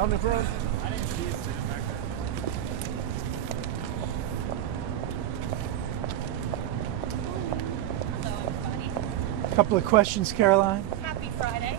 On the front. I didn't see it sitting back there. Hello, everybody. Couple of questions, Caroline. Happy Friday.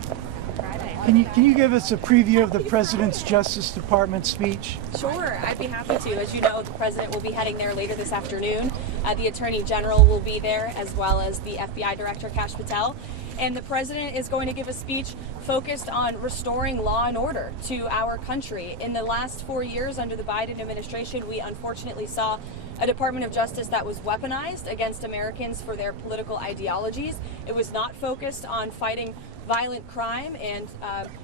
Can you give us a preview of the President's Justice Department speech? Sure, I'd be happy to. As you know, the President will be heading there later this afternoon. The Attorney General will be there, as well as the FBI Director, Kash Patel. And the President is going to give a speech focused on restoring law and order to our country. In the last 4 years under the Biden administration, we unfortunately saw a Department of Justice that was weaponized against Americans for their political ideologies. It was not focused on fighting violent crime and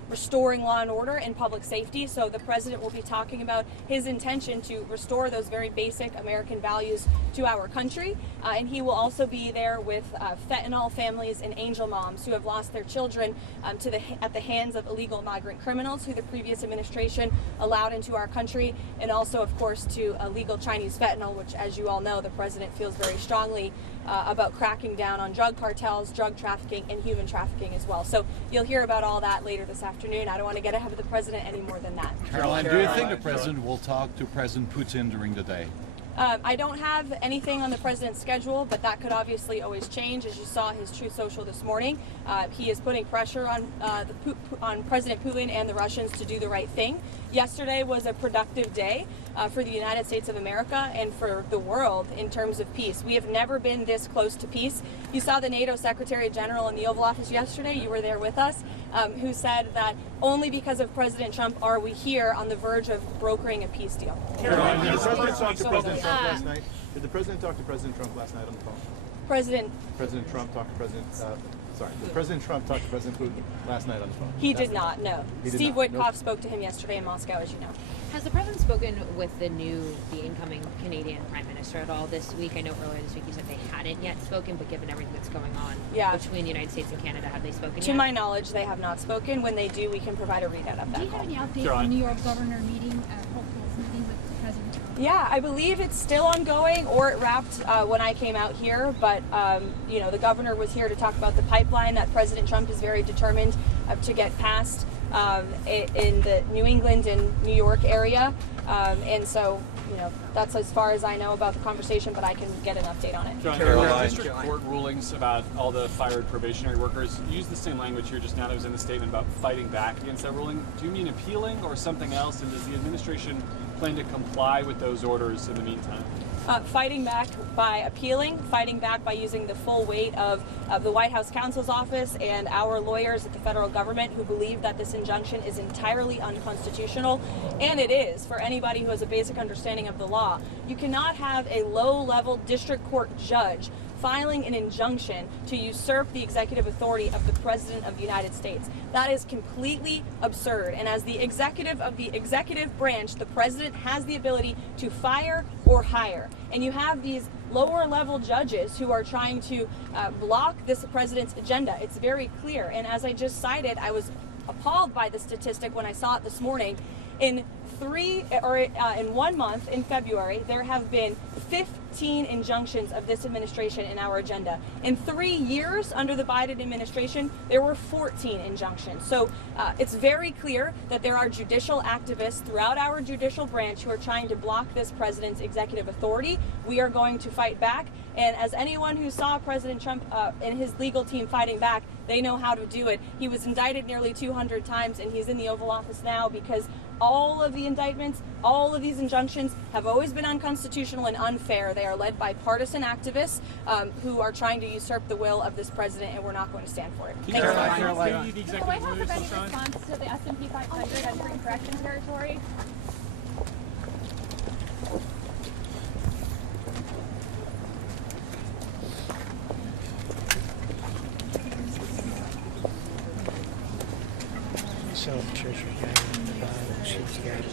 restoring law and order and public safety. So the President will be talking about his intention to restore those very basic American values to our country. And he will also be there with fentanyl families and angel moms who have lost their children at the hands of illegal migrant criminals who the previous administration allowed into our country, and also, of course, to illegal Chinese fentanyl, which, as you all know, the President feels very strongly about cracking down on drug cartels, drug trafficking, and human trafficking as well. So you'll hear about all that later this afternoon. I don't want to get ahead of the President any more than that. Caroline, do you think the President will talk to President Putin during the day? I don't have anything on the President's schedule, but that could obviously always change. As you saw his Truth Social this morning, he is putting pressure on President Putin and the Russians to do the right thing. Yesterday was a productive day for the United States of America and for the world in terms of peace. We have never been this close to peace. You saw the NATO Secretary General in the Oval Office yesterday. You were there with us, who said that only because of President Trump are we here on the verge of brokering a peace deal. Caroline, did the President talk to President Trump last night? Did the President talk to President Trump last night on the phone? President Trump talked to did President Trump talk to President Putin last night on the phone? He did not, no. He did Steve not. Witkoff Nope. spoke to him yesterday in Moscow, as you know. Has the President spoken with the incoming Canadian Prime Minister at all this week? I know earlier this week you said they hadn't yet spoken, but given everything that's going on between the United States and Canada, have they spoken yet? To my knowledge, they have not spoken. When they do, we can provide a readout of that. Do you have any updates Sure. on the New York governor meeting, Hopeful's meeting with President Trump? Yeah, I believe it's still ongoing, or it wrapped when I came out here. But you know, the governor was here to talk about the pipeline that President Trump is very determined to get passed in the New England and New York area. And so, you know, that's as far as I know about the conversation, but I can get an update on it. John, Caroline. district court rulings about all the fired probationary workers use the same language here just now that was in the statement about fighting back against that ruling. Do you mean appealing or something else? And does the administration plan to comply with those orders in the meantime? Fighting back by appealing, fighting back by using the full weight of the White House counsel's office and our lawyers at the federal government who believe that this injunction is entirely unconstitutional. And it is, for anybody who has a basic understanding of the law. You cannot have a low-level district court judge filing an injunction to usurp the executive authority of the President of the United States. That is completely absurd. And as the executive of the executive branch, the President has the ability to fire or hire. And you have these lower level judges who are trying to block this President's agenda. It's very clear. And as I just cited, I was appalled by the statistic when I saw it this morning. In 1 month, in February, there have been 15 injunctions of this administration in our agenda. In 3 years under the Biden administration, there were 14 injunctions. So it's very clear that there are judicial activists throughout our judicial branch who are trying to block this president's executive authority. We are going to fight back. And as anyone who saw President Trump and his legal team fighting back, they know how to do it. He was indicted nearly 200 times, and he's in the Oval Office now because all of the indictments, all of these injunctions have always been unconstitutional and unfair. They are led by partisan activists who are trying to usurp the will of this president, and we're not going to stand for it. Thanks. Does the White House have any response to the S&P 500 entering correction territory? So, Treasury guy, she's got